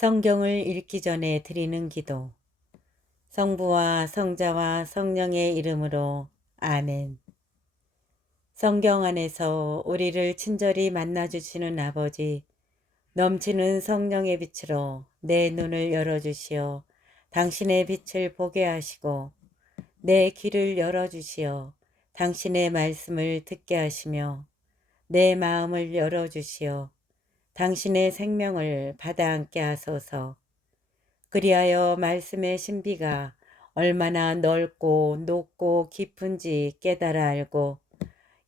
성경을 읽기 전에 드리는 기도. 성부와 성자와 성령의 이름으로 아멘. 성경 안에서 우리를 친절히 만나주시는 아버지, 넘치는 성령의 빛으로 내 눈을 열어주시어 당신의 빛을 보게 하시고, 내 귀를 열어주시어 당신의 말씀을 듣게 하시며, 내 마음을 열어주시어 당신의 생명을 받아 안게 하소서. 그리하여 말씀의 신비가 얼마나 넓고 높고 깊은지 깨달아 알고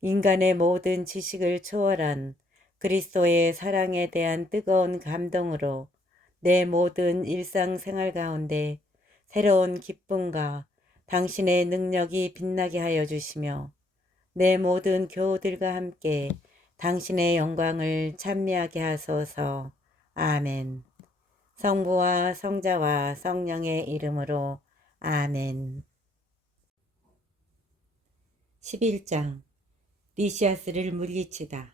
인간의 모든 지식을 초월한 그리스도의 사랑에 대한 뜨거운 감동으로 내 모든 일상생활 가운데 새로운 기쁨과 당신의 능력이 빛나게 하여 주시며 내 모든 교우들과 함께 당신의 영광을 찬미하게 하소서. 아멘. 성부와 성자와 성령의 이름으로 아멘. 11장 리시아스를 물리치다.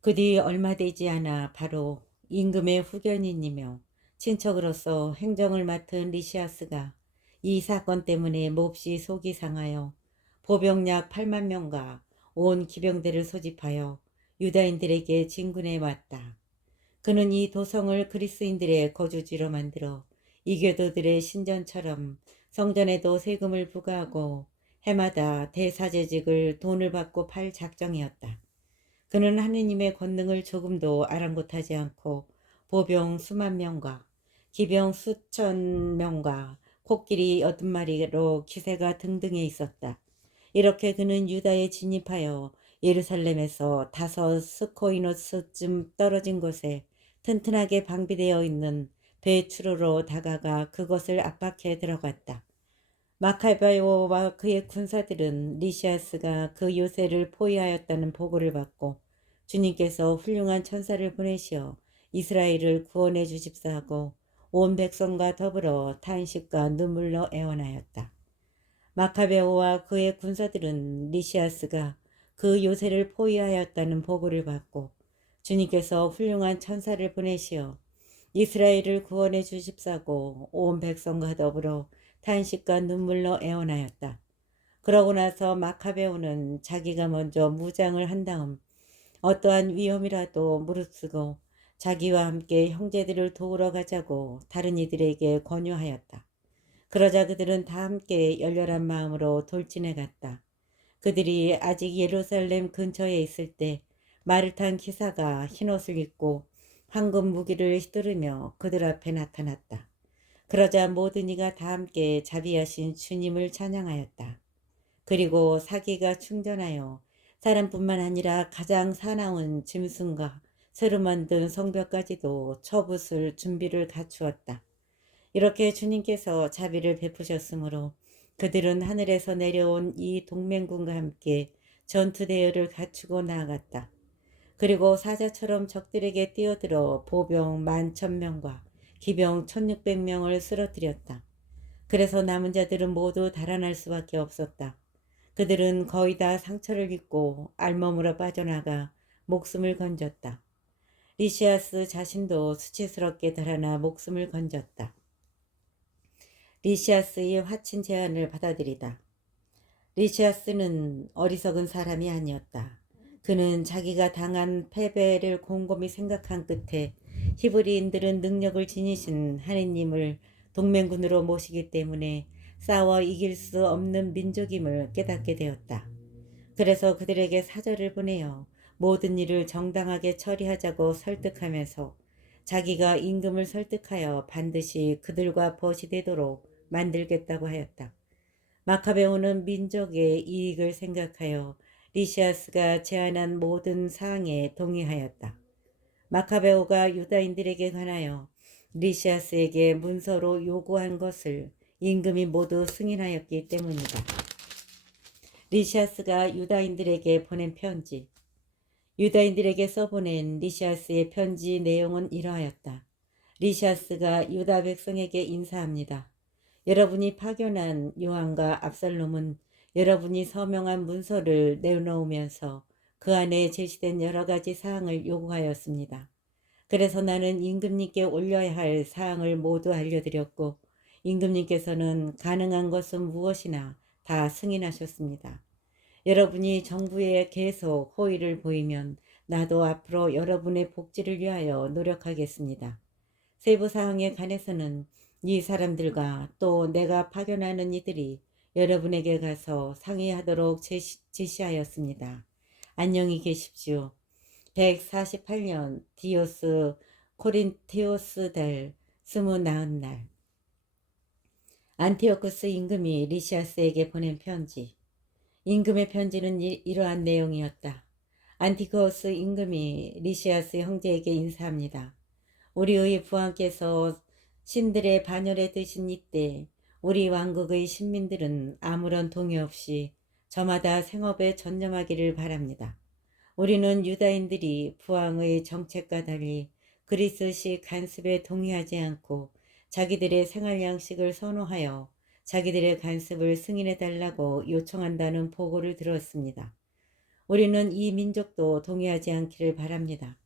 그 뒤 얼마 되지 않아 바로 임금의 후견인이며 친척으로서 행정을 맡은 리시아스가 이 사건 때문에 몹시 속이 상하여 보병 약 8만 명과 온 기병대를 소집하여 유다인들에게 진군해 왔다. 그는 이 도성을 그리스인들의 거주지로 만들어 이교도들의 신전처럼 성전에도 세금을 부과하고 해마다 대사제직을 돈을 받고 팔 작정이었다. 그는 하느님의 권능을 조금도 아랑곳하지 않고 보병 수만 명과 기병 수천 명과 코끼리 80마리로 기세가 등등해 있었다. 이렇게 그는 유다에 진입하여 예루살렘에서 5스코이노스쯤 떨어진 곳에 튼튼하게 방비되어 있는 배추로로 다가가 그것을 압박해 들어갔다. 마카베오와 그의 군사들은 리시아스가 그 요새를 포위하였다는 보고를 받고 주님께서 훌륭한 천사를 보내시어 이스라엘을 구원해 주십사 하고 온 백성과 더불어 탄식과 눈물로 애원하였다. 마카베오와 그의 군사들은 리시아스가 그 요새를 포위하였다는 보고를 받고 주님께서 훌륭한 천사를 보내시어 이스라엘을 구원해 주십사고 온 백성과 더불어 탄식과 눈물로 애원하였다. 그러고 나서 마카베오는 자기가 먼저 무장을 한 다음 어떠한 위험이라도 무릅쓰고 자기와 함께 형제들을 도우러 가자고 다른 이들에게 권유하였다. 그러자 그들은 다 함께 열렬한 마음으로 돌진해 갔다. 그들이 아직 예루살렘 근처에 있을 때 말을 탄 기사가 흰옷을 입고 황금 무기를 휘두르며 그들 앞에 나타났다. 그러자 모든 이가 다 함께 자비하신 주님을 찬양하였다. 그리고 사기가 충전하여 사람뿐만 아니라 가장 사나운 짐승과 새로 만든 성벽까지도 처붓을 준비를 갖추었다. 이렇게 주님께서 자비를 베푸셨으므로 그들은 하늘에서 내려온 이 동맹군과 함께 전투 대열을 갖추고 나아갔다. 그리고 사자처럼 적들에게 뛰어들어 보병 11,000명과 기병 1,600명을 쓰러뜨렸다. 그래서 남은 자들은 모두 달아날 수밖에 없었다. 그들은 거의 다 상처를 입고 알몸으로 빠져나가 목숨을 건졌다. 리시아스 자신도 수치스럽게 달아나 목숨을 건졌다. 리시아스의 화친 제안을 받아들이다. 리시아스는 어리석은 사람이 아니었다. 그는 자기가 당한 패배를 곰곰이 생각한 끝에 히브리인들은 능력을 지니신 하느님을 동맹군으로 모시기 때문에 싸워 이길 수 없는 민족임을 깨닫게 되었다. 그래서 그들에게 사절을 보내어 모든 일을 정당하게 처리하자고 설득하면서 자기가 임금을 설득하여 반드시 그들과 벗이 되도록 만들겠다고 하였다. 마카베오는 민족의 이익을 생각하여 리시아스가 제안한 모든 사항에 동의하였다. 마카베오가 유다인들에게 관하여 리시아스에게 문서로 요구한 것을 임금이 모두 승인하였기 때문이다. 리시아스가 유다인들에게 보낸 편지. 유다인들에게 써보낸 리시아스의 편지 내용은 이러하였다. 리시아스가 유다 백성에게 인사합니다. 여러분이 파견한 요한과 압살롬은 여러분이 서명한 문서를 내놓으면서 그 안에 제시된 여러 가지 사항을 요구하였습니다. 그래서 나는 임금님께 올려야 할 사항을 모두 알려드렸고 임금님께서는 가능한 것은 무엇이나 다 승인하셨습니다. 여러분이 정부에 계속 호의를 보이면 나도 앞으로 여러분의 복지를 위하여 노력하겠습니다. 세부 사항에 관해서는 이 사람들과 또 내가 파견하는 이들이 여러분에게 가서 상의하도록 지시하였습니다. 안녕히 계십시오. 148년 디오스 코린티오스 달 29날 안티오쿠스 임금이 리시아스에게 보낸 편지. 임금의 편지는 이러한 내용이었다. 안티코스 임금이 리시아스 형제에게 인사합니다. 우리의 부왕께서 신들의 반열에 드신 이때 우리 왕국의 신민들은 아무런 동의 없이 저마다 생업에 전념하기를 바랍니다. 우리는 유다인들이 부왕의 정책과 달리 그리스식 간습에 동의하지 않고 자기들의 생활 양식을 선호하여 자기들의 간습을 승인해달라고 요청한다는 보고를 들었습니다. 우리는 이 민족도 동의하지 않기를 바랍니다.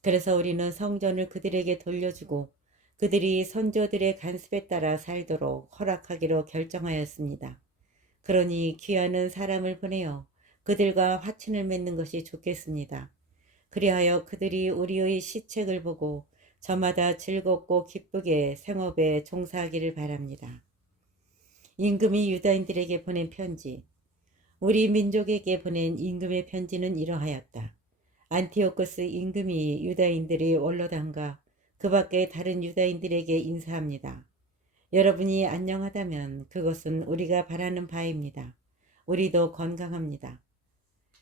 그래서 우리는 성전을 그들에게 돌려주고 그들이 선조들의 간습에 따라 살도록 허락하기로 결정하였습니다. 그러니 귀하는 사람을 보내어 그들과 화친을 맺는 것이 좋겠습니다. 그리하여 그들이 우리의 시책을 보고 저마다 즐겁고 기쁘게 생업에 종사하기를 바랍니다. 임금이 유다인들에게 보낸 편지. 우리 민족에게 보낸 임금의 편지는 이러하였다. 안티오쿠스 임금이 유다인들의 원로당과 그 밖의 다른 유다인들에게 인사합니다. 여러분이 안녕하다면 그것은 우리가 바라는 바입니다. 우리도 건강합니다.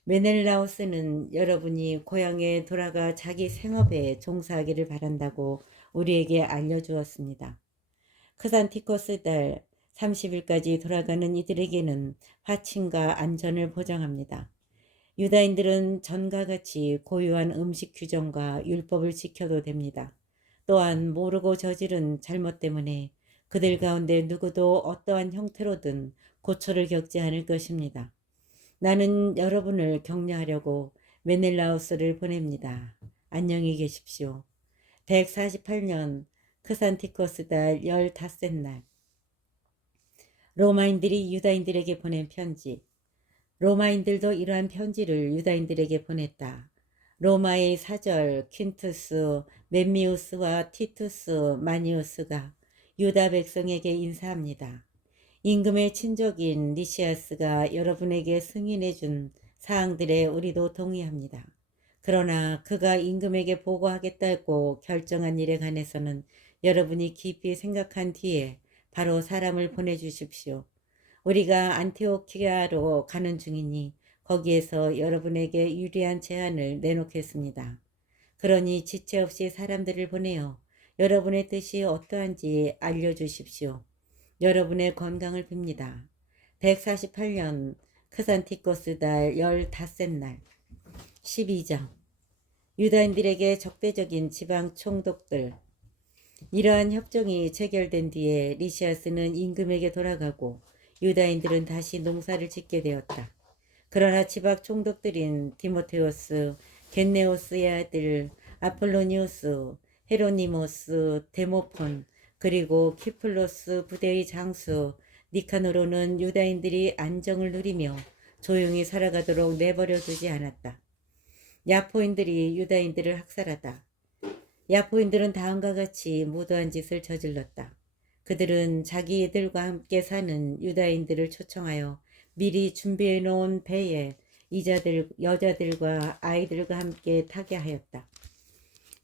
메넬라우스는 여러분이 고향에 돌아가 자기 생업에 종사하기를 바란다고 우리에게 알려주었습니다. 크산티코스 달 30일까지 돌아가는 이들에게는 화친과 안전을 보장합니다. 유다인들은 전과 같이 고유한 음식 규정과 율법을 지켜도 됩니다. 또한 모르고 저지른 잘못 때문에 그들 가운데 누구도 어떠한 형태로든 고초를 겪지 않을 것입니다. 나는 여러분을 격려하려고 메넬라우스를 보냅니다. 안녕히 계십시오. 148년 크산티코스 달 15날 로마인들이 유다인들에게 보낸 편지. 로마인들도 이러한 편지를 유다인들에게 보냈다. 로마의 사절 퀸투스 멤미우스와 티투스 마니우스가 유다 백성에게 인사합니다. 임금의 친족인 리시아스가 여러분에게 승인해준 사항들에 우리도 동의합니다. 그러나 그가 임금에게 보고하겠다고 결정한 일에 관해서는 여러분이 깊이 생각한 뒤에 바로 사람을 보내주십시오. 우리가 안티오키아로 가는 중이니 거기에서 여러분에게 유리한 제안을 내놓겠습니다. 그러니 지체 없이 사람들을 보내어 여러분의 뜻이 어떠한지 알려주십시오. 여러분의 건강을 빕니다. 148년 크산티코스 달 15날 12장 유다인들에게 적대적인 지방 총독들. 이러한 협정이 체결된 뒤에 리시아스는 임금에게 돌아가고 유다인들은 다시 농사를 짓게 되었다. 그러나 지방 총독들인 디모테오스, 겐네오스의 아들 아폴로니우스, 헤로니모스, 데모폰, 그리고 키플로스 부대의 장수 니카노로는 유다인들이 안정을 누리며 조용히 살아가도록 내버려 두지 않았다. 야포인들이 유다인들을 학살하다. 야포인들은 다음과 같이 무도한 짓을 저질렀다. 그들은 자기들과 함께 사는 유다인들을 초청하여 미리 준비해 놓은 배에 여자들과 아이들과 함께 타게 하였다.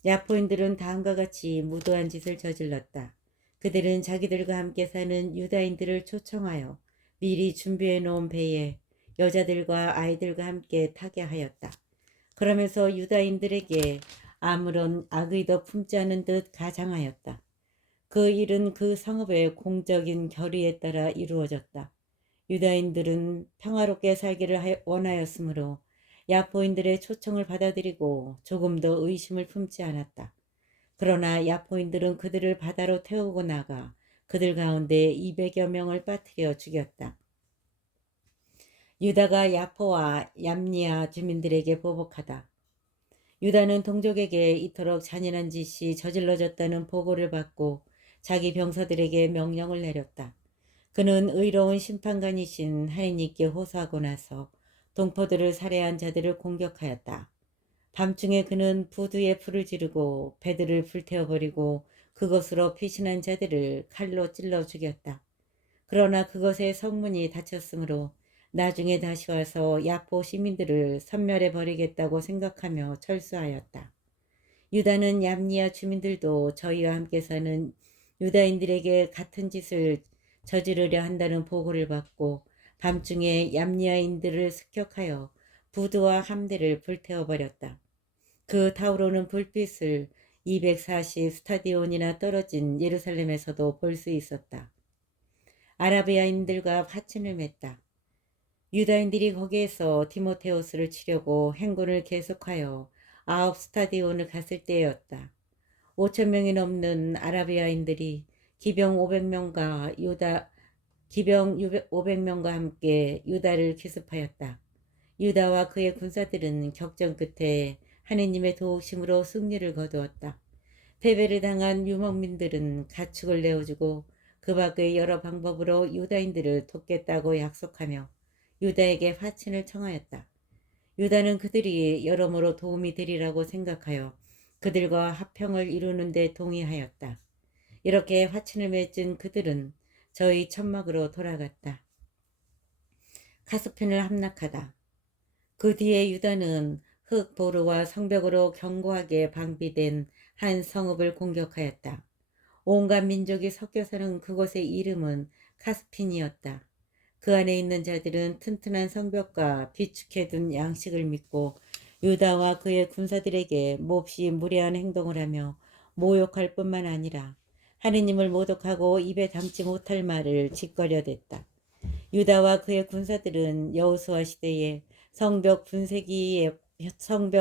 야포인들은 다음과 같이 무도한 짓을 저질렀다. 그들은 자기들과 함께 사는 유다인들을 초청하여 미리 준비해 놓은 배에 여자들과 아이들과 함께 타게 하였다. 그러면서 유다인들에게 아무런 악의도 품지 않은 듯 가장하였다. 그 일은 그 성읍의 공적인 결의에 따라 이루어졌다. 유다인들은 평화롭게 살기를 원하였으므로 야포인들의 초청을 받아들이고 조금도 의심을 품지 않았다. 그러나 야포인들은 그들을 바다로 태우고 나가 그들 가운데 200여 명을 빠뜨려 죽였다. 유다가 야포와 얌니아 주민들에게 보복하다. 유다는 동족에게 이토록 잔인한 짓이 저질러졌다는 보고를 받고 자기 병사들에게 명령을 내렸다. 그는 의로운 심판관이신 하느님께 호소하고 나서 동포들을 살해한 자들을 공격하였다. 밤중에 그는 부두에 불을 지르고 배들을 불태워버리고 그것으로 피신한 자들을 칼로 찔러 죽였다. 그러나 그것의 성문이 닫혔으므로 나중에 다시 와서 야포 시민들을 섬멸해 버리겠다고 생각하며 철수하였다. 유다는 얌니아 주민들도 저희와 함께 사는 유다인들에게 같은 짓을 저지르려 한다는 보고를 받고 밤중에 얌니아인들을 습격하여 부두와 함대를 불태워버렸다. 그 타오르는 불빛을 240 스타디온이나 떨어진 예루살렘에서도 볼 수 있었다. 아라비아인들과 화친을 맺다. 유다인들이 거기에서 디모테우스를 치려고 행군을 계속하여 9 스타디온을 갔을 때였다. 5,000명이 넘는 아라비아인들이 기병 500명과 함께 유다를 기습하였다. 유다와 그의 군사들은 격전 끝에 하느님의 도우심으로 승리를 거두었다. 패배를 당한 유목민들은 가축을 내어주고 그 밖의 여러 방법으로 유다인들을 돕겠다고 약속하며 유다에게 화친을 청하였다. 유다는 그들이 여러모로 도움이 되리라고 생각하여 그들과 합평을 이루는 데 동의하였다. 이렇게 화친을 맺은 그들은 저희 천막으로 돌아갔다. 카스펜을 함락하다. 그 뒤에 유다는 흑보르와 성벽으로 견고하게 방비된 한 성읍을 공격하였다. 온갖 민족이 섞여 사는 그곳의 이름은 카스핀이었다. 그 안에 있는 자들은 튼튼한 성벽과 비축해둔 양식을 믿고 유다와 그의 군사들에게 몹시 무례한 행동을 하며 모욕할 뿐만 아니라 하느님을 모독하고 입에 담지 못할 말을 짓거려댔다. 유다와 그의 군사들은 여호수아 시대에 성벽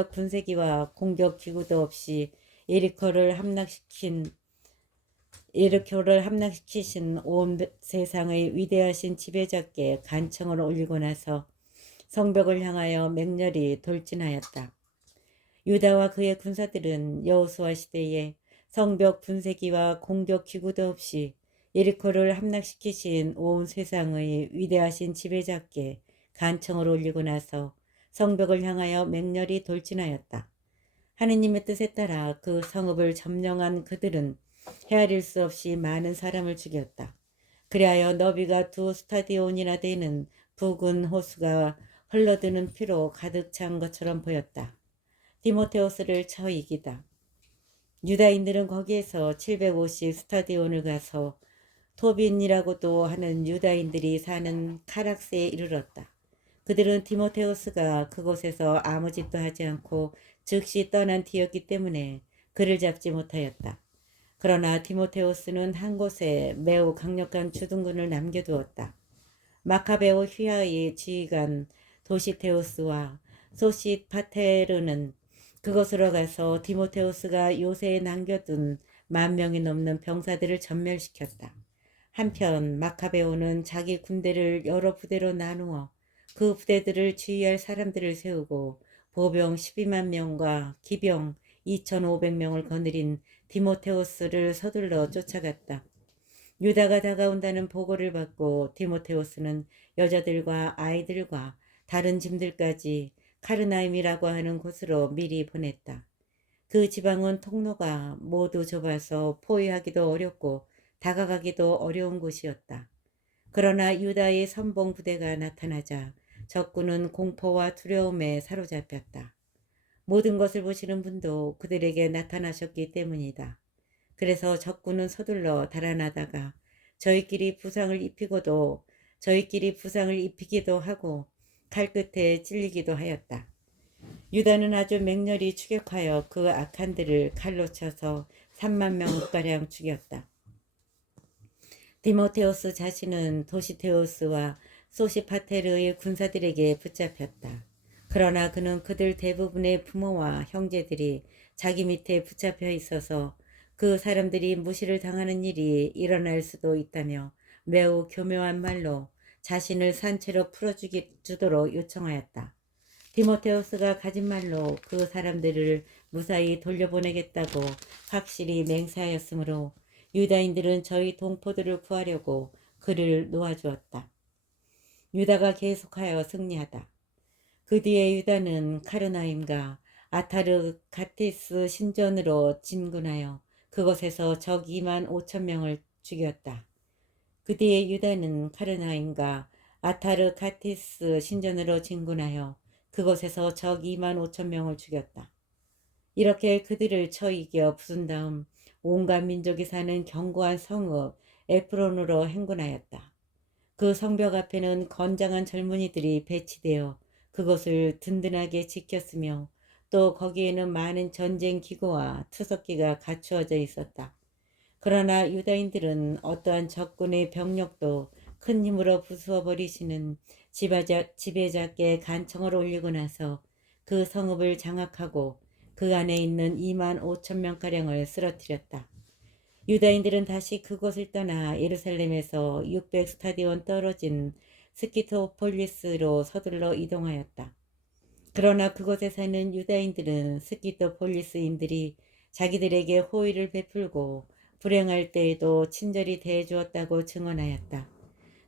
분쇄기와 공격 기구도 없이 예리코를 함락시키신 온 세상의 위대하신 지배자께 간청을 올리고 나서 성벽을 향하여 맹렬히 돌진하였다. 유다와 그의 군사들은 여호수아 시대에 성벽 분쇄기와 공격 기구도 없이 예리코를 함락시키신 온 세상의 위대하신 지배자께 간청을 올리고 나서 성벽을 향하여 맹렬히 돌진하였다. 하느님의 뜻에 따라 그 성읍을 점령한 그들은 헤아릴 수 없이 많은 사람을 죽였다. 그리하여 너비가 2 스타디온이나 되는 붉은 호수가 흘러드는 피로 가득 찬 것처럼 보였다. 디모테우스를 쳐 이기다. 유다인들은 거기에서 750 스타디온을 가서 토빈이라고도 하는 유다인들이 사는 카락스에 이르렀다. 그들은 디모테우스가 그곳에서 아무 짓도 하지 않고 즉시 떠난 뒤였기 때문에 그를 잡지 못하였다. 그러나 디모테우스는 한 곳에 매우 강력한 주둔군을 남겨두었다. 마카베오 휘하의 지휘관 도시테우스와 소시파테르는 그곳으로 가서 디모테우스가 요새에 남겨둔 10,000명이 넘는 병사들을 전멸시켰다. 한편 마카베오는 자기 군대를 여러 부대로 나누어 그 부대들을 지휘할 사람들을 세우고 보병 12만 명과 기병 2,500명을 거느린 디모테우스를 서둘러 쫓아갔다. 유다가 다가온다는 보고를 받고 디모테우스는 여자들과 아이들과 다른 짐들까지 카르나임이라고 하는 곳으로 미리 보냈다. 그 지방은 통로가 모두 좁아서 포위하기도 어렵고 다가가기도 어려운 곳이었다. 그러나 유다의 선봉 부대가 나타나자 적군은 공포와 두려움에 사로잡혔다. 모든 것을 보시는 분도 그들에게 나타나셨기 때문이다. 그래서 적군은 서둘러 달아나다가 저희끼리 부상을 입히기도 하고 칼끝에 찔리기도 하였다. 유다는 아주 맹렬히 추격하여 그 악한들을 칼로 쳐서 3만 명가량 죽였다. 디모테우스 자신은 도시테우스와 소시파테르의 군사들에게 붙잡혔다. 그러나 그는 그들 대부분의 부모와 형제들이 자기 밑에 붙잡혀 있어서 그 사람들이 무시를 당하는 일이 일어날 수도 있다며 매우 교묘한 말로 자신을 산채로 풀어주도록 요청하였다. 디모데후스가 가진 말로 그 사람들을 무사히 돌려보내겠다고 확실히 맹세하였으므로 유다인들은 저희 동포들을 구하려고 그를 놓아주었다. 유다가 계속하여 승리하다. 그 뒤에 유다는 카르나임과 아타르가티스 신전으로 진군하여 그곳에서 적 2만 5천 명을 죽였다. 그 뒤에 유다는 카르나임과 아타르가티스 신전으로 진군하여 그곳에서 적 2만 5천 명을 죽였다. 이렇게 그들을 쳐 이겨 부순 다음 온갖 민족이 사는 견고한 성읍 에프론으로 행군하였다. 그 성벽 앞에는 건장한 젊은이들이 배치되어 그것을 든든하게 지켰으며 또 거기에는 많은 전쟁 기구와 투석기가 갖추어져 있었다. 그러나 유다인들은 어떠한 적군의 병력도 큰 힘으로 부수어 버리시는 지배자께 간청을 올리고 나서 그 성읍을 장악하고 그 안에 있는 2만 5천 명가량을 쓰러뜨렸다. 유다인들은 다시 그곳을 떠나 예루살렘에서 600 스타디온 떨어진 스키토폴리스로 서둘러 이동하였다. 그러나 그곳에 사는 유다인들은 스키토폴리스인들이 자기들에게 호의를 베풀고 불행할 때에도 친절히 대해주었다고 증언하였다.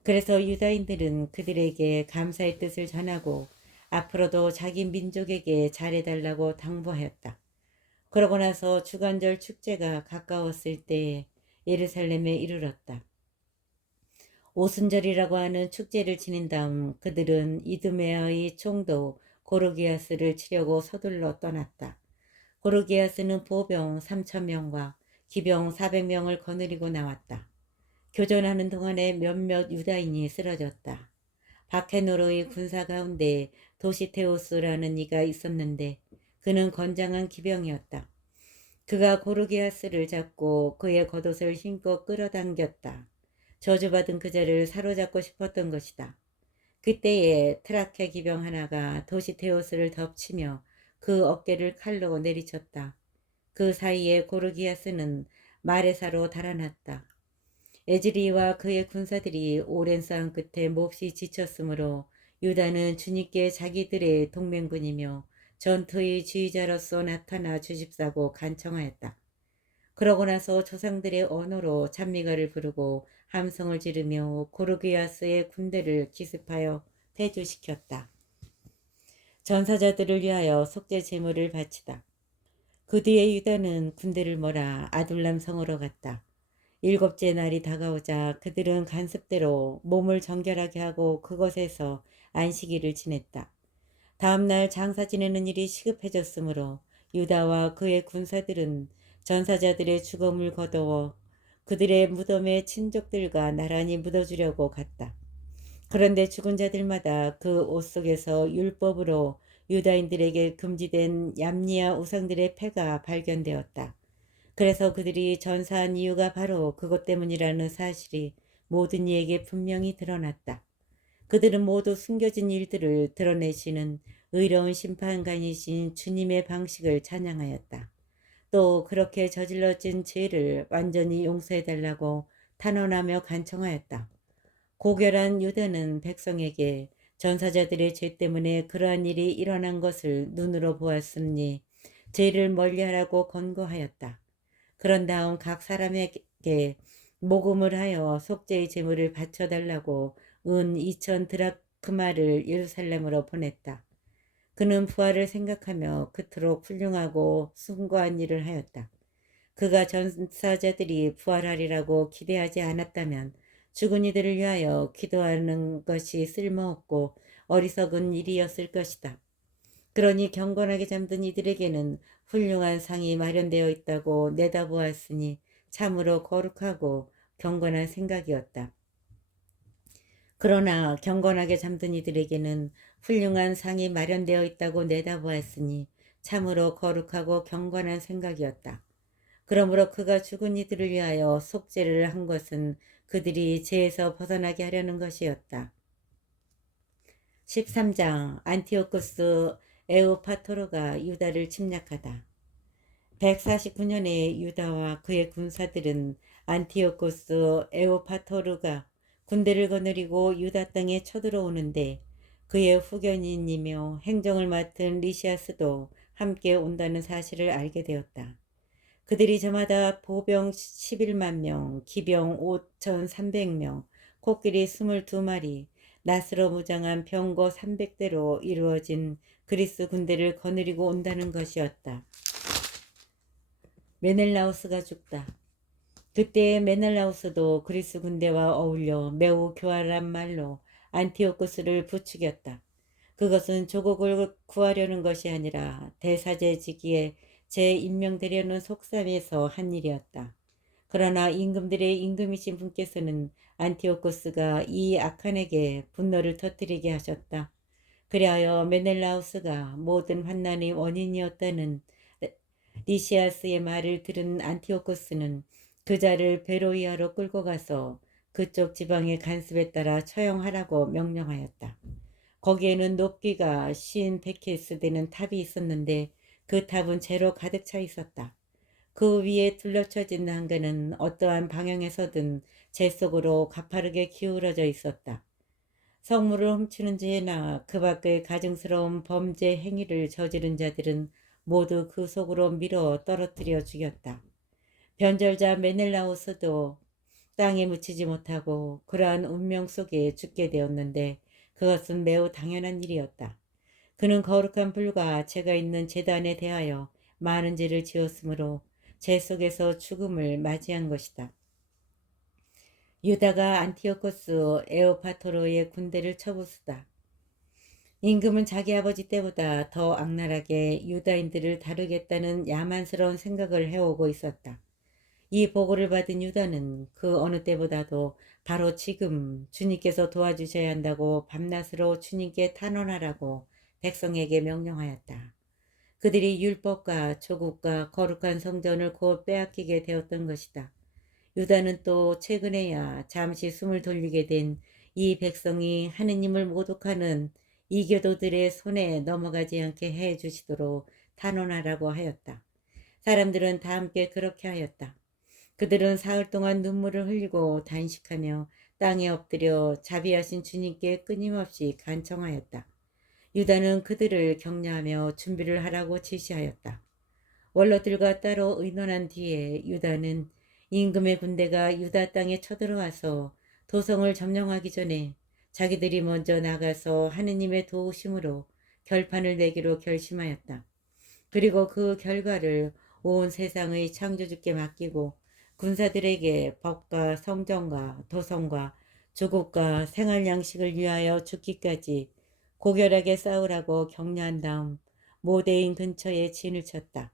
그래서 유다인들은 그들에게 감사의 뜻을 전하고 앞으로도 자기 민족에게 잘해달라고 당부하였다. 그러고 나서 주간절 축제가 가까웠을 때에 예루살렘에 이르렀다. 오순절이라고 하는 축제를 지닌 다음 그들은 이두메아의 총독 고르기아스를 치려고 서둘러 떠났다. 고르기아스는 보병 3,000명과 기병 400명을 거느리고 나왔다. 교전하는 동안에 몇몇 유다인이 쓰러졌다. 바케노르의 군사 가운데 도시테오스라는 이가 있었는데 그는 건장한 기병이었다. 그가 고르기아스를 잡고 그의 겉옷을 힘껏 끌어당겼다. 저주받은 그자를 사로잡고 싶었던 것이다. 그때에 트라케 기병 하나가 도시테오스를 덮치며 그 어깨를 칼로 내리쳤다. 그 사이에 고르기아스는 마레사로 달아났다. 에즈리와 그의 군사들이 오랜 싸움 끝에 몹시 지쳤으므로 유다는 주님께 자기들의 동맹군이며 전투의 지휘자로서 나타나 주십사고 간청하였다. 그러고 나서 조상들의 언어로 찬미가를 부르고 함성을 지르며 고르기아스의 군대를 기습하여 패주시켰다. 전사자들을 위하여 속죄 제물을 바치다. 그 뒤에 유다는 군대를 몰아 아둘람 성으로 갔다. 7째 날이 다가오자 그들은 간습대로 몸을 정결하게 하고 그곳에서 안식일을 지냈다. 다음날 장사 지내는 일이 시급해졌으므로 유다와 그의 군사들은 전사자들의 죽음을 거두어 그들의 무덤에 친족들과 나란히 묻어주려고 갔다. 그런데 죽은 자들마다 그 옷 속에서 율법으로 유다인들에게 금지된 얌니아 우상들의 패가 발견되었다. 그래서 그들이 전사한 이유가 바로 그것 때문이라는 사실이 모든 이에게 분명히 드러났다. 그들은 모두 숨겨진 일들을 드러내시는 의로운 심판관이신 주님의 방식을 찬양하였다. 또 그렇게 저질러진 죄를 완전히 용서해달라고 탄원하며 간청하였다. 고결한 유다는 백성에게 전사자들의 죄 때문에 그러한 일이 일어난 것을 눈으로 보았으니 죄를 멀리하라고 권고하였다. 그런 다음 각 사람에게 모금을 하여 속죄의 제물을 바쳐달라고 은 2천 드라크마를 예루살렘으로 보냈다. 그는 부활을 생각하며 그토록 훌륭하고 숭고한 일을 하였다. 그가 전사자들이 부활하리라고 기대하지 않았다면 죽은 이들을 위하여 기도하는 것이 쓸모없고 어리석은 일이었을 것이다. 그러니 경건하게 잠든 이들에게는 훌륭한 상이 마련되어 있다고 내다보았으니 참으로 거룩하고 경건한 생각이었다. 그러나 경건하게 잠든 이들에게는 훌륭한 상이 마련되어 있다고 내다보았으니 참으로 거룩하고 경건한 생각이었다. 그러므로 그가 죽은 이들을 위하여 속죄를 한 것은 그들이 죄에서 벗어나게 하려는 것이었다. 13장 안티오쿠스 에우파토르가 유다를 침략하다. 149년에 유다와 그의 군사들은 안티오쿠스 에우파토르가 군대를 거느리고 유다 땅에 쳐들어오는데 그의 후견인이며 행정을 맡은 리시아스도 함께 온다는 사실을 알게 되었다. 그들이 저마다 보병 11만 명, 기병 5,300명, 코끼리 22마리, 낫으로 무장한 병거 300대로 이루어진 그리스 군대를 거느리고 온다는 것이었다. 메넬라우스가 죽다. 그때의 메넬라우스도 그리스 군대와 어울려 매우 교활한 말로 안티오쿠스를 부추겼다. 그것은 조국을 구하려는 것이 아니라 대사제지기에 재임명되려는 속셈에서 한 일이었다. 그러나 임금들의 임금이신 분께서는 안티오코스가 이 악한에게 분노를 터뜨리게 하셨다. 그리하여 메넬라우스가 모든 환난의 원인이었다는 리시아스의 말을 들은 안티오코스는 그자를 베로이아로 끌고 가서 그쪽 지방의 간습에 따라 처형하라고 명령하였다. 거기에는 높이가 50베케스 되는 탑이 있었는데 그 탑은 재로 가득 차 있었다. 그 위에 둘러쳐진 한가는 어떠한 방향에서든 재 속으로 가파르게 기울어져 있었다. 성물을 훔치는 죄나 그 밖의 가증스러운 범죄 행위를 저지른 자들은 모두 그 속으로 밀어 떨어뜨려 죽였다. 변절자 메넬라우스도 땅에 묻히지 못하고 그러한 운명 속에 죽게 되었는데 그것은 매우 당연한 일이었다. 그는 거룩한 불과 죄가 있는 제단에 대하여 많은 죄를 지었으므로 죄 속에서 죽음을 맞이한 것이다. 유다가 안티오코스 에오파토로의 군대를 쳐부수다. 임금은 자기 아버지 때보다 더 악랄하게 유다인들을 다루겠다는 야만스러운 생각을 해오고 있었다. 이 보고를 받은 유다는 그 어느 때보다도 바로 지금 주님께서 도와주셔야 한다고 밤낮으로 주님께 탄원하라고 백성에게 명령하였다. 그들이 율법과 조국과 거룩한 성전을 곧 빼앗기게 되었던 것이다. 유다는 또 최근에야 잠시 숨을 돌리게 된 이 백성이 하느님을 모독하는 이교도들의 손에 넘어가지 않게 해 주시도록 탄원하라고 하였다. 사람들은 다 함께 그렇게 하였다. 그들은 사흘 동안 눈물을 흘리고 단식하며 땅에 엎드려 자비하신 주님께 끊임없이 간청하였다. 유다는 그들을 격려하며 준비를 하라고 지시하였다. 원로들과 따로 의논한 뒤에 유다는 임금의 군대가 유다 땅에 쳐들어와서 도성을 점령하기 전에 자기들이 먼저 나가서 하느님의 도우심으로 결판을 내기로 결심하였다. 그리고 그 결과를 온 세상의 창조주께 맡기고 군사들에게 법과 성전과 도성과 조국과 생활 양식을 위하여 죽기까지 고결하게 싸우라고 격려한 다음 모대인 근처에 진을 쳤다.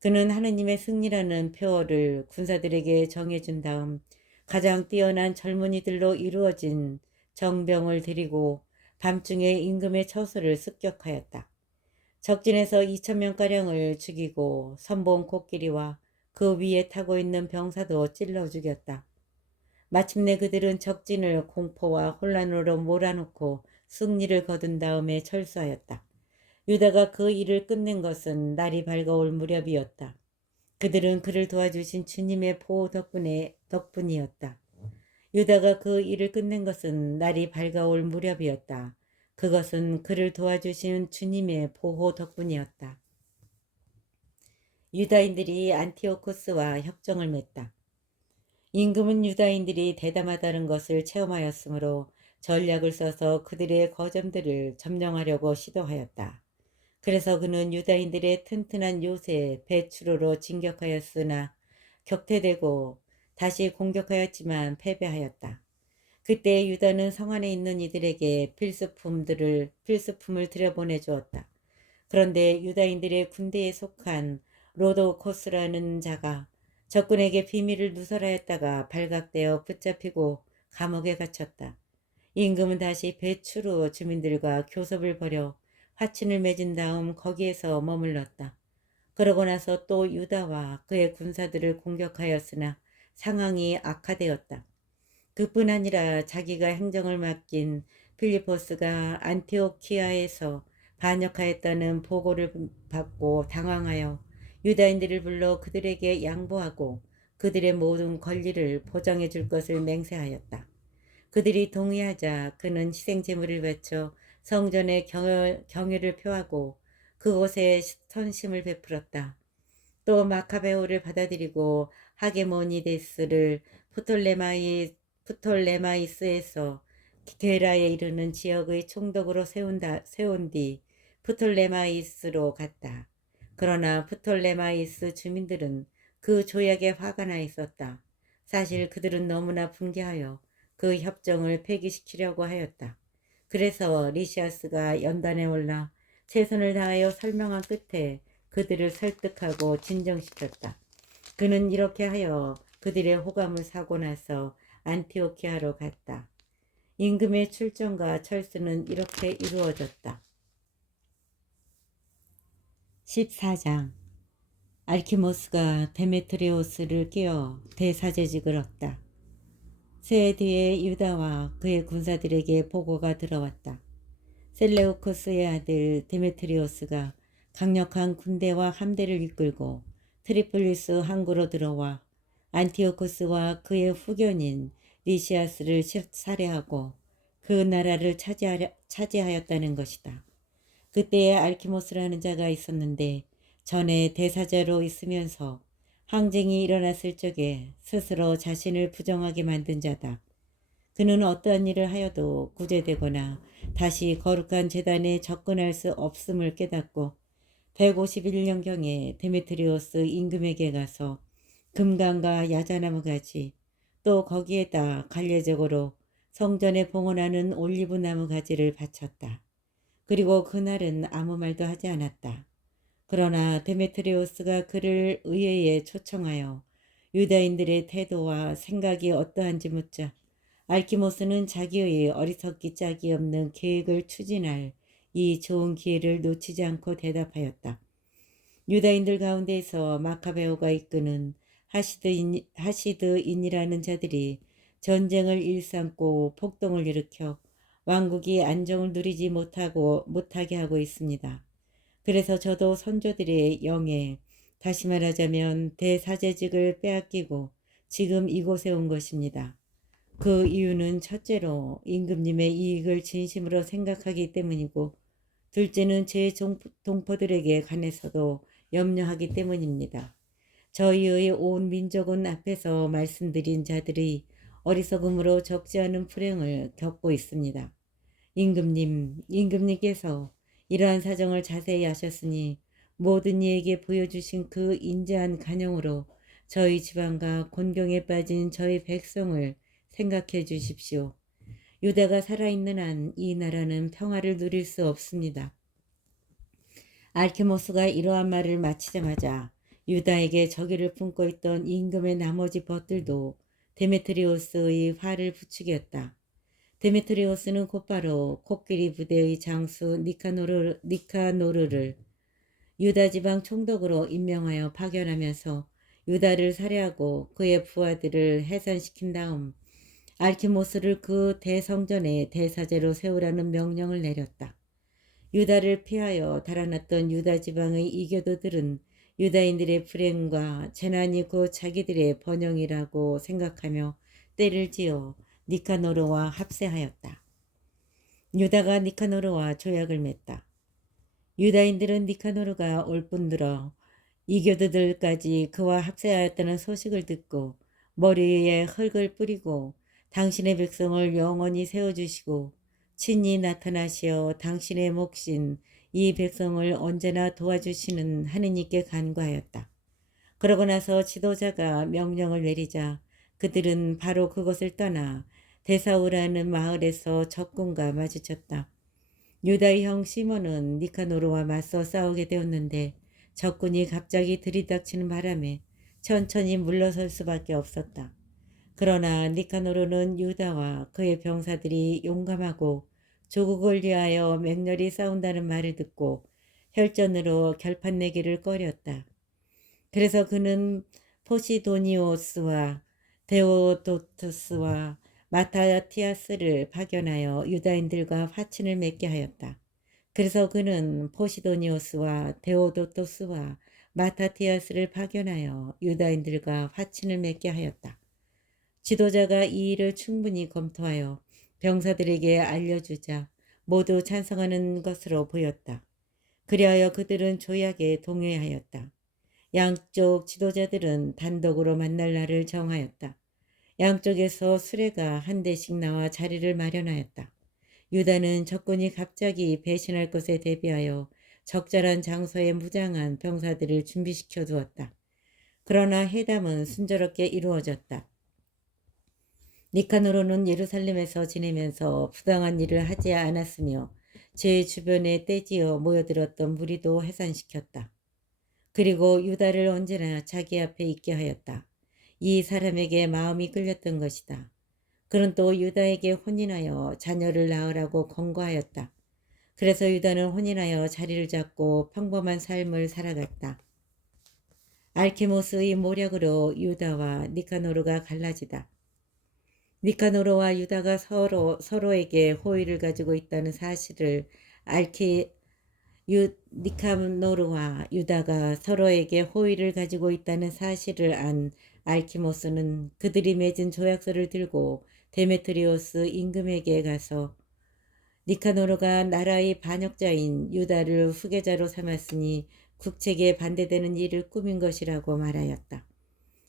그는 하느님의 승리라는 표어를 군사들에게 정해준 다음 가장 뛰어난 젊은이들로 이루어진 정병을 들이고 밤중에 임금의 처소를 습격하였다. 적진에서 2,000명가량을 죽이고 선봉 코끼리와 그 위에 타고 있는 병사도 찔러 죽였다. 마침내 그들은 적진을 공포와 혼란으로 몰아놓고 승리를 거둔 다음에 철수하였다. 유다가 그 일을 끝낸 것은 날이 밝아올 무렵이었다. 그들은 그를 도와주신 주님의 보호 덕분이었다. 유다가 그 일을 끝낸 것은 날이 밝아올 무렵이었다. 그것은 그를 도와주신 주님의 보호 덕분이었다. 유다인들이 안티오코스와 협정을 맺다. 임금은 유다인들이 대담하다는 것을 체험하였으므로 전략을 써서 그들의 거점들을 점령하려고 시도하였다. 그래서 그는 유다인들의 튼튼한 요새 베추로로 진격하였으나 격퇴되고 다시 공격하였지만 패배하였다. 그때 유다는 성 안에 있는 이들에게 필수품을 들여보내 주었다. 그런데 유다인들의 군대에 속한 로도코스라는 자가 적군에게 비밀을 누설하였다가 발각되어 붙잡히고 감옥에 갇혔다. 임금은 다시 베추로 주민들과 교섭을 벌여 화친을 맺은 다음 거기에서 머물렀다. 그러고 나서 또 유다와 그의 군사들을 공격하였으나 상황이 악화되었다. 그뿐 아니라 자기가 행정을 맡긴 필리포스가 안티오키아에서 반역하였다는 보고를 받고 당황하여 유다인들을 불러 그들에게 양보하고 그들의 모든 권리를 보장해 줄 것을 맹세하였다. 그들이 동의하자 그는 희생제물을 바쳐 성전에 경의를 표하고 그곳에 선심을 베풀었다. 또 마카베오를 받아들이고 하게모니데스를 프톨레마이스에서 게라에 이르는 지역의 총독으로 세운 뒤 프톨레마이스로 갔다. 그러나 프톨레마이스 주민들은 그 조약에 화가 나 있었다. 사실 그들은 너무나 분개하여 그 협정을 폐기시키려고 하였다. 그래서 리시아스가 연단에 올라 최선을 다하여 설명한 끝에 그들을 설득하고 진정시켰다. 그는 이렇게 하여 그들의 호감을 사고 나서 안티오키아로 갔다. 임금의 출정과 철수는 이렇게 이루어졌다. 14장. 알키모스가 데메트리오스를 끼워 대사제직을 얻다. 새 뒤에 유다와 그의 군사들에게 보고가 들어왔다. 셀레우코스의 아들 데메트리오스가 강력한 군대와 함대를 이끌고 트리폴리스 항구로 들어와 안티오코스와 그의 후견인 리시아스를 살해하고 그 나라를 차지하였다는 것이다. 그때에 알키모스라는 자가 있었는데 전에 대사자로 있으면서 항쟁이 일어났을 적에 스스로 자신을 부정하게 만든 자다. 그는 어떠한 일을 하여도 구제되거나 다시 거룩한 제단에 접근할 수 없음을 깨닫고 151년경에 데메트리오스 임금에게 가서 금강과 야자나무 가지 또 거기에다 관례적으로 성전에 봉헌하는 올리브나무 가지를 바쳤다. 그리고 그날은 아무 말도 하지 않았다. 그러나 데메트리오스가 그를 의회에 초청하여 유다인들의 태도와 생각이 어떠한지 묻자 알키모스는 자기의 어리석기 짝이 없는 계획을 추진할 이 좋은 기회를 놓치지 않고 대답하였다. 유다인들 가운데서 마카베오가 이끄는 하시드인이라는 자들이 전쟁을 일삼고 폭동을 일으켜 왕국이 안정을 누리지 못하게 하고 있습니다. 그래서 저도 선조들의 영에 다시 말하자면 대사제직을 빼앗기고 지금 이곳에 온 것입니다. 그 이유는 첫째로 임금님의 이익을 진심으로 생각하기 때문이고 둘째는 제 동포들에게 관해서도 염려하기 때문입니다. 저희의 온 민족은 앞에서 말씀드린 자들이 어리석음으로 적지 않은 불행을 겪고 있습니다. 임금님께서 이러한 사정을 자세히 아셨으니 모든 이에게 보여주신 그 인자한 간영으로 저희 지방과 곤경에 빠진 저희 백성을 생각해 주십시오. 유다가 살아있는 한 이 나라는 평화를 누릴 수 없습니다. 알케모스가 이러한 말을 마치자마자 유다에게 적의를 품고 있던 임금의 나머지 벗들도 데메트리오스의 화를 부추겼다. 데메트리오스는 곧바로 코끼리 부대의 장수 니카노르를 유다 지방 총독으로 임명하여 파견하면서 유다를 살해하고 그의 부하들을 해산시킨 다음 알키모스를 그 대성전에 대사제로 세우라는 명령을 내렸다. 유다를 피하여 달아났던 유다 지방의 이교도들은 유다인들의 불행과 재난이 곧 자기들의 번영이라고 생각하며 때를 지어 니카노르와 합세하였다. 유다가 니카노르와 조약을 맺다. 유다인들은 니카노르가 올 뿐더러 이교도들까지 그와 합세하였다는 소식을 듣고 머리 위에 흙을 뿌리고 당신의 백성을 영원히 세워주시고 친히 나타나시어 당신의 몫인 이 백성을 언제나 도와주시는 하느님께 간구하였다. 그러고 나서 지도자가 명령을 내리자 그들은 바로 그것을 떠나 데사우라는 마을에서 적군과 마주쳤다. 유다의 형 시몬은 니카노르와 맞서 싸우게 되었는데 적군이 갑자기 들이닥치는 바람에 천천히 물러설 수밖에 없었다. 그러나 니카노르는 유다와 그의 병사들이 용감하고 조국을 위하여 맹렬히 싸운다는 말을 듣고 혈전으로 결판내기를 꺼렸다. 그래서 그는 포시도니오스와 데오도투스와 마타티아스를 파견하여 유다인들과 화친을 맺게 하였다. 그래서 그는 포시도니오스와 데오도토스와 마타티아스를 파견하여 유다인들과 화친을 맺게 하였다. 지도자가 이 일을 충분히 검토하여 병사들에게 알려주자 모두 찬성하는 것으로 보였다. 그리하여 그들은 조약에 동의하였다. 양쪽 지도자들은 단독으로 만날 날을 정하였다. 양쪽에서 수레가 한 대씩 나와 자리를 마련하였다. 유다는 적군이 갑자기 배신할 것에 대비하여 적절한 장소에 무장한 병사들을 준비시켜 두었다. 그러나 회담은 순조롭게 이루어졌다. 니카노르는 예루살렘에서 지내면서 부당한 일을 하지 않았으며 제 주변에 떼지어 모여들었던 무리도 해산시켰다. 그리고 유다를 언제나 자기 앞에 있게 하였다. 이 사람에게 마음이 끌렸던 것이다. 그는 또 유다에게 혼인하여 자녀를 낳으라고 권고하였다. 그래서 유다는 혼인하여 자리를 잡고 평범한 삶을 살아갔다. 알케모스의 모략으로 유다와 니카노르가 갈라지다. 니카노르와 유다가 서로에게 호의를 가지고 있다는 사실을 니카노르와 유다가 서로에게 호의를 가지고 있다는 사실을 안 알키모스는 그들이 맺은 조약서를 들고 데메트리오스 임금에게 가서 니카노르가 나라의 반역자인 유다를 후계자로 삼았으니 국책에 반대되는 일을 꾸민 것이라고 말하였다.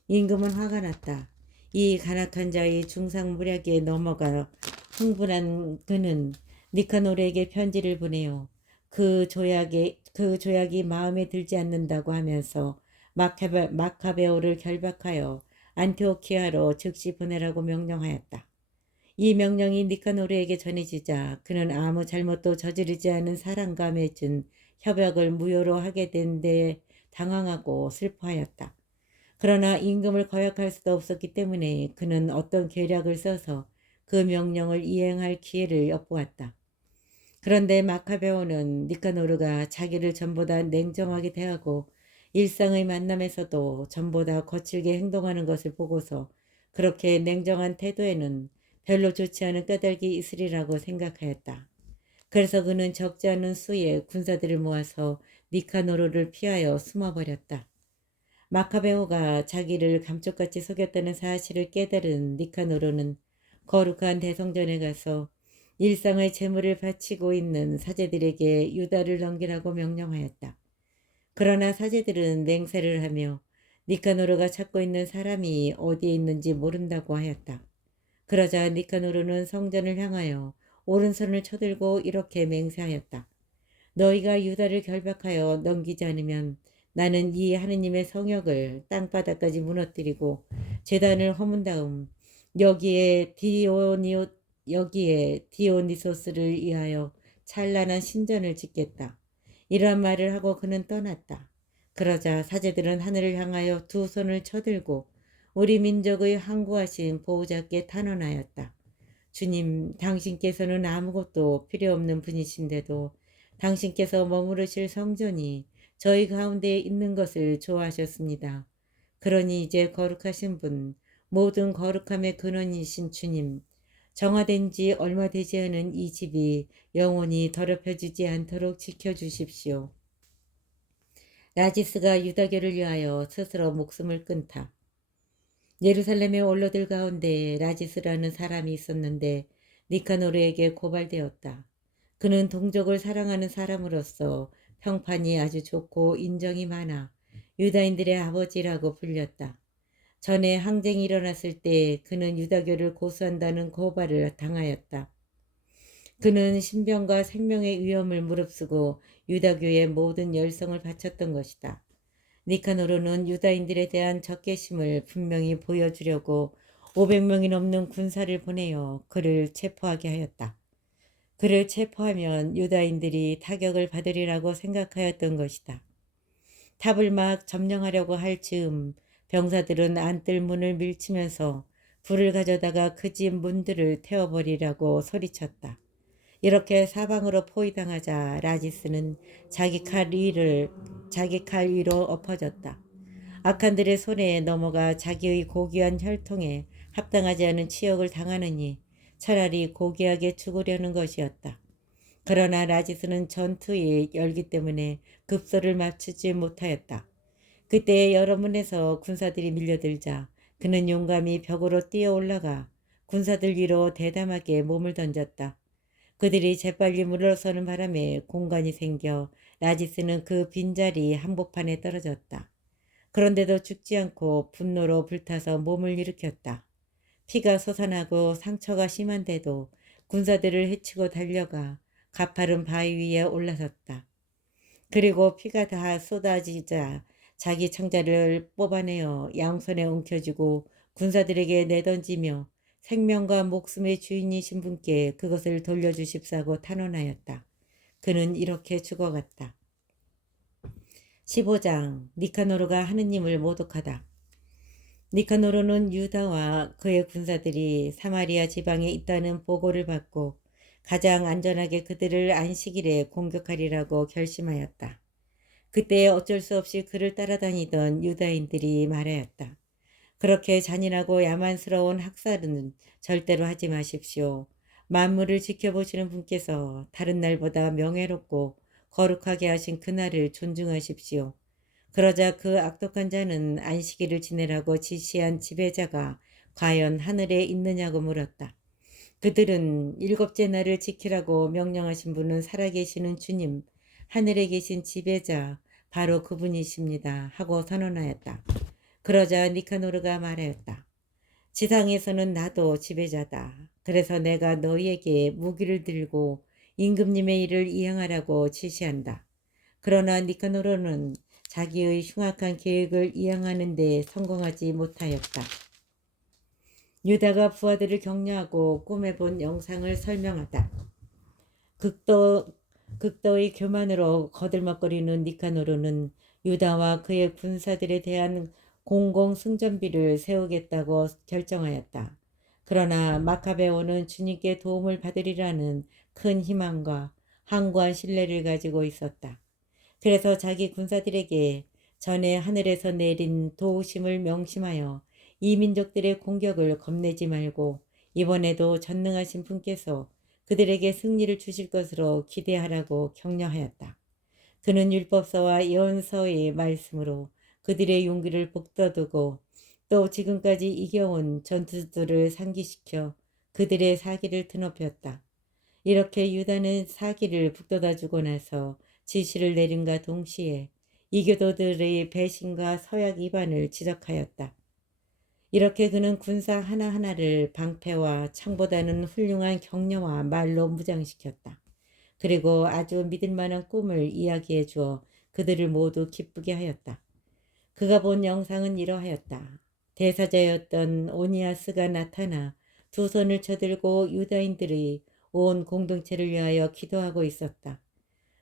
임금은 화가 났다. 이 간악한 자의 중상모략에 넘어가 흥분한 그는 니카노르에게 편지를 보내요. 그 조약이 마음에 들지 않는다고 하면서 마카베오를 결박하여 안티오키아로 즉시 보내라고 명령하였다. 이 명령이 니카노르에게 전해지자 그는 아무 잘못도 저지르지 않은 사람과 맺은 협약을 무효로 하게 된 데 당황하고 슬퍼하였다. 그러나 임금을 거역할 수도 없었기 때문에 그는 어떤 계략을 써서 그 명령을 이행할 기회를 엿보았다. 그런데 마카베오는 니카노르가 자기를 전보다 냉정하게 대하고 일상의 만남에서도 전보다 거칠게 행동하는 것을 보고서 그렇게 냉정한 태도에는 별로 좋지 않은 까닭이 있으리라고 생각하였다. 그래서 그는 적지 않은 수의 군사들을 모아서 니카노르를 피하여 숨어버렸다. 마카베오가 자기를 감쪽같이 속였다는 사실을 깨달은 니카노르는 거룩한 대성전에 가서 일상의 재물을 바치고 있는 사제들에게 유다를 넘기라고 명령하였다. 그러나 사제들은 맹세를 하며 니카노르가 찾고 있는 사람이 어디에 있는지 모른다고 하였다. 그러자 니카노르는 성전을 향하여 오른손을 쳐들고 이렇게 맹세하였다. 너희가 유다를 결박하여 넘기지 않으면 나는 이 하느님의 성역을 땅바닥까지 무너뜨리고 제단을 허문 다음 여기에 디오니소스를 위하여 찬란한 신전을 짓겠다. 이러한 말을 하고 그는 떠났다. 그러자 사제들은 하늘을 향하여 두 손을 쳐들고 우리 민족의 항구하신 보호자께 탄원하였다. 주님, 당신께서는 아무것도 필요 없는 분이신데도 당신께서 머무르실 성전이 저희 가운데 있는 것을 좋아하셨습니다. 그러니 이제 거룩하신 분, 모든 거룩함의 근원이신 주님, 정화된 지 얼마 되지 않은 이 집이 영원히 더럽혀지지 않도록 지켜주십시오. 라지스가 유다교를 위하여 스스로 목숨을 끊다. 예루살렘의 원로들 가운데 라지스라는 사람이 있었는데 니카노르에게 고발되었다. 그는 동족을 사랑하는 사람으로서 평판이 아주 좋고 인정이 많아 유다인들의 아버지라고 불렸다. 전에 항쟁이 일어났을 때 그는 유다교를 고수한다는 고발을 당하였다. 그는 신병과 생명의 위험을 무릅쓰고 유다교의 모든 열성을 바쳤던 것이다. 니카노르는 유다인들에 대한 적개심을 분명히 보여주려고 500명이 넘는 군사를 보내어 그를 체포하게 하였다. 그를 체포하면 유다인들이 타격을 받으리라고 생각하였던 것이다. 탑을 막 점령하려고 할 즈음 병사들은 안뜰 문을 밀치면서 불을 가져다가 그 집 문들을 태워버리라고 소리쳤다. 이렇게 사방으로 포위당하자 라지스는 자기 칼 위로 엎어졌다. 악한들의 손에 넘어가 자기의 고귀한 혈통에 합당하지 않은 치욕을 당하느니 차라리 고귀하게 죽으려는 것이었다. 그러나 라지스는 전투의 열기 때문에 급소를 맞추지 못하였다. 그때 여러 문에서 군사들이 밀려들자 그는 용감히 벽으로 뛰어 올라가 군사들 위로 대담하게 몸을 던졌다. 그들이 재빨리 물러서는 바람에 공간이 생겨 라지스는 그 빈자리 한복판에 떨어졌다. 그런데도 죽지 않고 분노로 불타서 몸을 일으켰다. 피가 솟아나고 상처가 심한데도 군사들을 해치고 달려가 가파른 바위 위에 올라섰다. 그리고 피가 다 쏟아지자 자기 창자를 뽑아내어 양손에 엉켜쥐고 군사들에게 내던지며 생명과 목숨의 주인이신 분께 그것을 돌려주십사고 탄원하였다. 그는 이렇게 죽어갔다. 15장 니카노르가 하느님을 모독하다. 니카노르는 유다와 그의 군사들이 사마리아 지방에 있다는 보고를 받고 가장 안전하게 그들을 안식일에 공격하리라고 결심하였다. 그때 어쩔 수 없이 그를 따라다니던 유다인들이 말하였다. 그렇게 잔인하고 야만스러운 학살은 절대로 하지 마십시오. 만물을 지켜보시는 분께서 다른 날보다 명예롭고 거룩하게 하신 그날을 존중하십시오. 그러자 그 악독한 자는 안식일을 지내라고 지시한 지배자가 과연 하늘에 있느냐고 물었다. 그들은 일곱째 날을 지키라고 명령하신 분은 살아계시는 주님, 하늘에 계신 지배자, 바로 그분이십니다. 하고 선언하였다. 그러자 니카노르가 말하였다. 지상에서는 나도 지배자다. 그래서 내가 너희에게 무기를 들고 임금님의 일을 이행하라고 지시한다. 그러나 니카노르는 자기의 흉악한 계획을 이행하는 데 성공하지 못하였다. 유다가 부하들을 격려하고 꿈에 본 영상을 설명하다. 극도의 교만으로 거들먹거리는 니카노르는 유다와 그의 군사들에 대한 공공 승전비를 세우겠다고 결정하였다. 그러나 마카베오는 주님께 도움을 받으리라는 큰 희망과 항구한 신뢰를 가지고 있었다. 그래서 자기 군사들에게 전에 하늘에서 내린 도우심을 명심하여 이 민족들의 공격을 겁내지 말고 이번에도 전능하신 분께서 그들에게 승리를 주실 것으로 기대하라고 격려하였다. 그는 율법서와 예언서의 말씀으로 그들의 용기를 북돋우고 또 지금까지 이겨온 전투들을 상기시켜 그들의 사기를 드높였다. 이렇게 유다는 사기를 북돋아주고 나서 지시를 내림과 동시에 이교도들의 배신과 서약 위반을 지적하였다. 이렇게 그는 군사 하나하나를 방패와 창보다는 훌륭한 격려와 말로 무장시켰다. 그리고 아주 믿을 만한 꿈을 이야기해 주어 그들을 모두 기쁘게 하였다. 그가 본 영상은 이러하였다. 대사자였던 오니아스가 나타나 두 손을 쳐들고 유다인들의 온 공동체를 위하여 기도하고 있었다.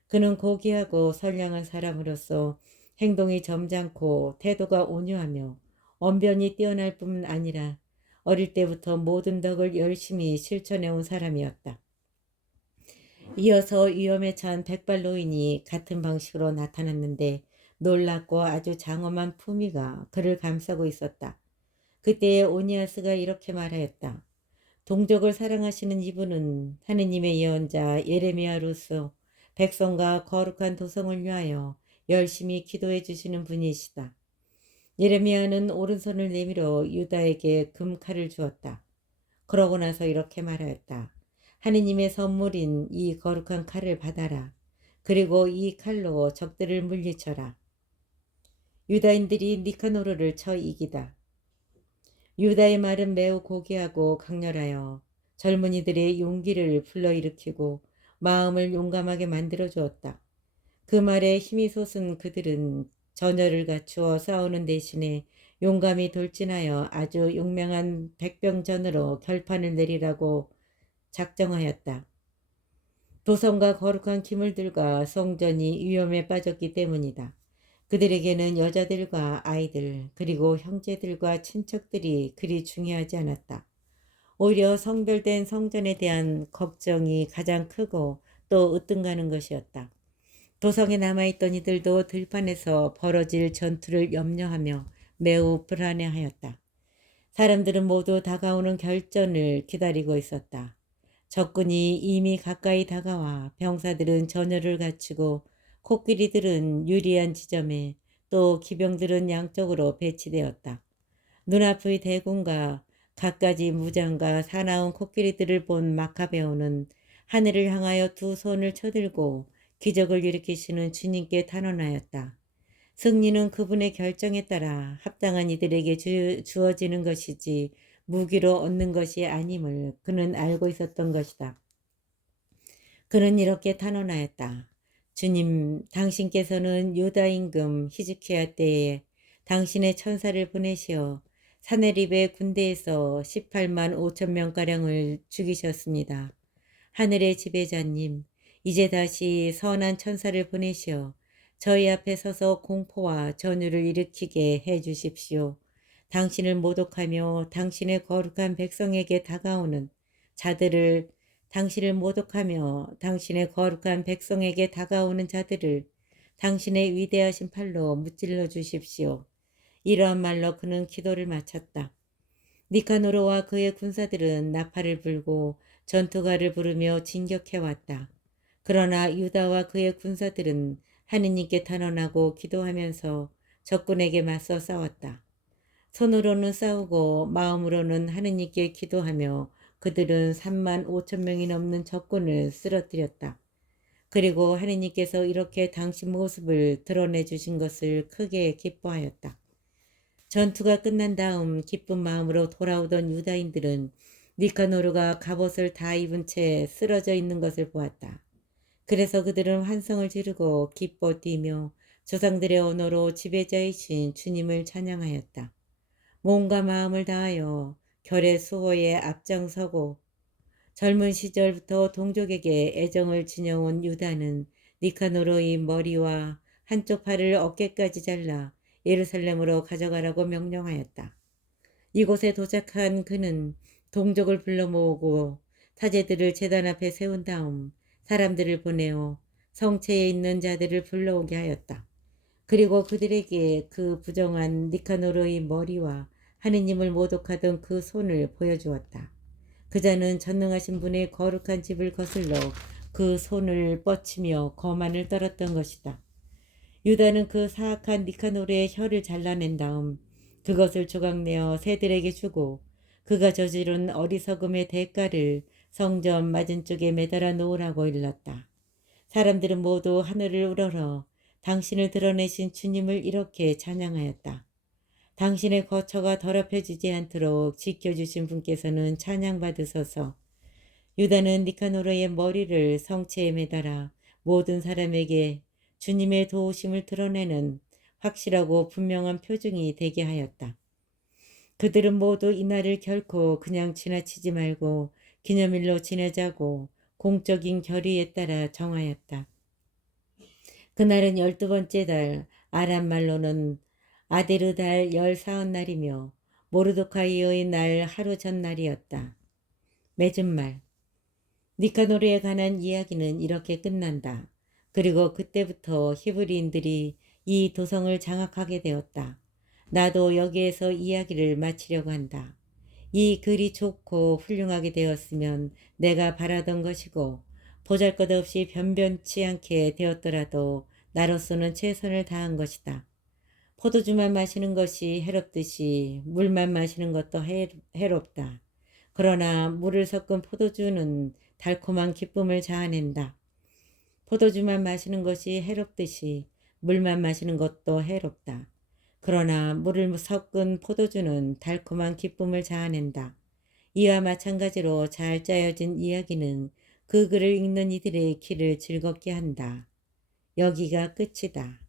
그는 고귀하고 선량한 사람으로서 행동이 점잖고 태도가 온유하며 언변이 뛰어날 뿐 아니라 어릴 때부터 모든 덕을 열심히 실천해온 사람이었다. 이어서 위험에 처한 백발노인이 같은 방식으로 나타났는데 놀랍고 아주 장엄한 품위가 그를 감싸고 있었다. 그때 오니아스가 이렇게 말하였다. 동족을 사랑하시는 이분은 하느님의 예언자 예레미야로서 백성과 거룩한 도성을 위하여 열심히 기도해 주시는 분이시다. 예레미야는 오른손을 내밀어 유다에게 금칼을 주었다. 그러고 나서 이렇게 말하였다. 하느님의 선물인 이 거룩한 칼을 받아라. 그리고 이 칼로 적들을 물리쳐라. 유다인들이 니카노르를 쳐 이기다. 유다의 말은 매우 고귀하고 강렬하여 젊은이들의 용기를 불러일으키고 마음을 용감하게 만들어 주었다. 그 말에 힘이 솟은 그들은 전열을 갖추어 싸우는 대신에 용감히 돌진하여 아주 용맹한 백병전으로 결판을 내리라고 작정하였다. 도성과 거룩한 기물들과 성전이 위험에 빠졌기 때문이다. 그들에게는 여자들과 아이들 그리고 형제들과 친척들이 그리 중요하지 않았다. 오히려 성별된 성전에 대한 걱정이 가장 크고 또 으뜸가는 것이었다. 도성에 남아있던 이들도 들판에서 벌어질 전투를 염려하며 매우 불안해하였다. 사람들은 모두 다가오는 결전을 기다리고 있었다. 적군이 이미 가까이 다가와 병사들은 전열을 갖추고 코끼리들은 유리한 지점에 또 기병들은 양쪽으로 배치되었다. 눈앞의 대군과 갖가지 무장과 사나운 코끼리들을 본 마카베오는 하늘을 향하여 두 손을 쳐들고 기적을 일으키시는 주님께 단언하였다. 승리는 그분의 결정에 따라 합당한 이들에게 주어지는 것이지 무기로 얻는 것이 아님을 그는 알고 있었던 것이다. 그는 이렇게 단언하였다. 주님, 당신께서는 유다 임금 히즈키야 때에 당신의 천사를 보내시어 사내립의 군대에서 18만 5천 명가량을 죽이셨습니다. 하늘의 지배자님, 이제 다시 선한 천사를 보내시어 저희 앞에 서서 공포와 전율을 일으키게 해 주십시오. 당신을 모독하며 당신의 거룩한 백성에게 다가오는 자들을 당신을 모독하며 당신의 거룩한 백성에게 다가오는 자들을 당신의 위대하신 팔로 무찔러 주십시오. 이러한 말로 그는 기도를 마쳤다. 니카노르와 그의 군사들은 나팔을 불고 전투가를 부르며 진격해왔다. 그러나 유다와 그의 군사들은 하느님께 탄원하고 기도하면서 적군에게 맞서 싸웠다. 손으로는 싸우고 마음으로는 하느님께 기도하며 그들은 3만 5천 명이 넘는 적군을 쓰러뜨렸다. 그리고 하느님께서 이렇게 당신 모습을 드러내 주신 것을 크게 기뻐하였다. 전투가 끝난 다음 기쁜 마음으로 돌아오던 유다인들은 니카노르가 갑옷을 다 입은 채 쓰러져 있는 것을 보았다. 그래서 그들은 환성을 지르고 기뻐 뛰며 조상들의 언어로 지배자이신 주님을 찬양하였다. 몸과 마음을 다하여 결의 수호에 앞장서고 젊은 시절부터 동족에게 애정을 지녀온 유다는 니카노르의 머리와 한쪽 팔을 어깨까지 잘라 예루살렘으로 가져가라고 명령하였다. 이곳에 도착한 그는 동족을 불러 모으고 사제들을 제단 앞에 세운 다음 사람들을 보내어 성체에 있는 자들을 불러오게 하였다. 그리고 그들에게 그 부정한 니카노르의 머리와 하느님을 모독하던 그 손을 보여주었다. 그자는 전능하신 분의 거룩한 집을 거슬러 그 손을 뻗치며 거만을 떨었던 것이다. 유다는 그 사악한 니카노르의 혀를 잘라낸 다음 그것을 조각내어 새들에게 주고 그가 저지른 어리석음의 대가를 성전 맞은쪽에 매달아 놓으라고 일렀다. 사람들은 모두 하늘을 우러러 당신을 드러내신 주님을 이렇게 찬양하였다. 당신의 거처가 더럽혀지지 않도록 지켜주신 분께서는 찬양받으소서. 유다는 니카노르의 머리를 성체에 매달아 모든 사람에게 주님의 도우심을 드러내는 확실하고 분명한 표징이 되게 하였다. 그들은 모두 이날을 결코 그냥 지나치지 말고 기념일로 지내자고 공적인 결의에 따라 정하였다. 그날은 12번째 달, 아람 말로는 아데르 달 14날이며 모르드카이의 날 하루 전날이었다. 맺은 말. 니카노르에 관한 이야기는 이렇게 끝난다. 그리고 그때부터 히브리인들이 이 도성을 장악하게 되었다. 나도 여기에서 이야기를 마치려고 한다. 이 글이 좋고 훌륭하게 되었으면 내가 바라던 것이고 보잘것없이 변변치 않게 되었더라도 나로서는 최선을 다한 것이다. 포도주만 마시는 것이 해롭듯이 물만 마시는 것도 해롭다. 그러나 물을 섞은 포도주는 달콤한 기쁨을 자아낸다. 포도주만 마시는 것이 해롭듯이 물만 마시는 것도 해롭다. 그러나 물을 섞은 포도주는 달콤한 기쁨을 자아낸다. 이와 마찬가지로 잘 짜여진 이야기는 그 글을 읽는 이들의 귀를 즐겁게 한다. 여기가 끝이다.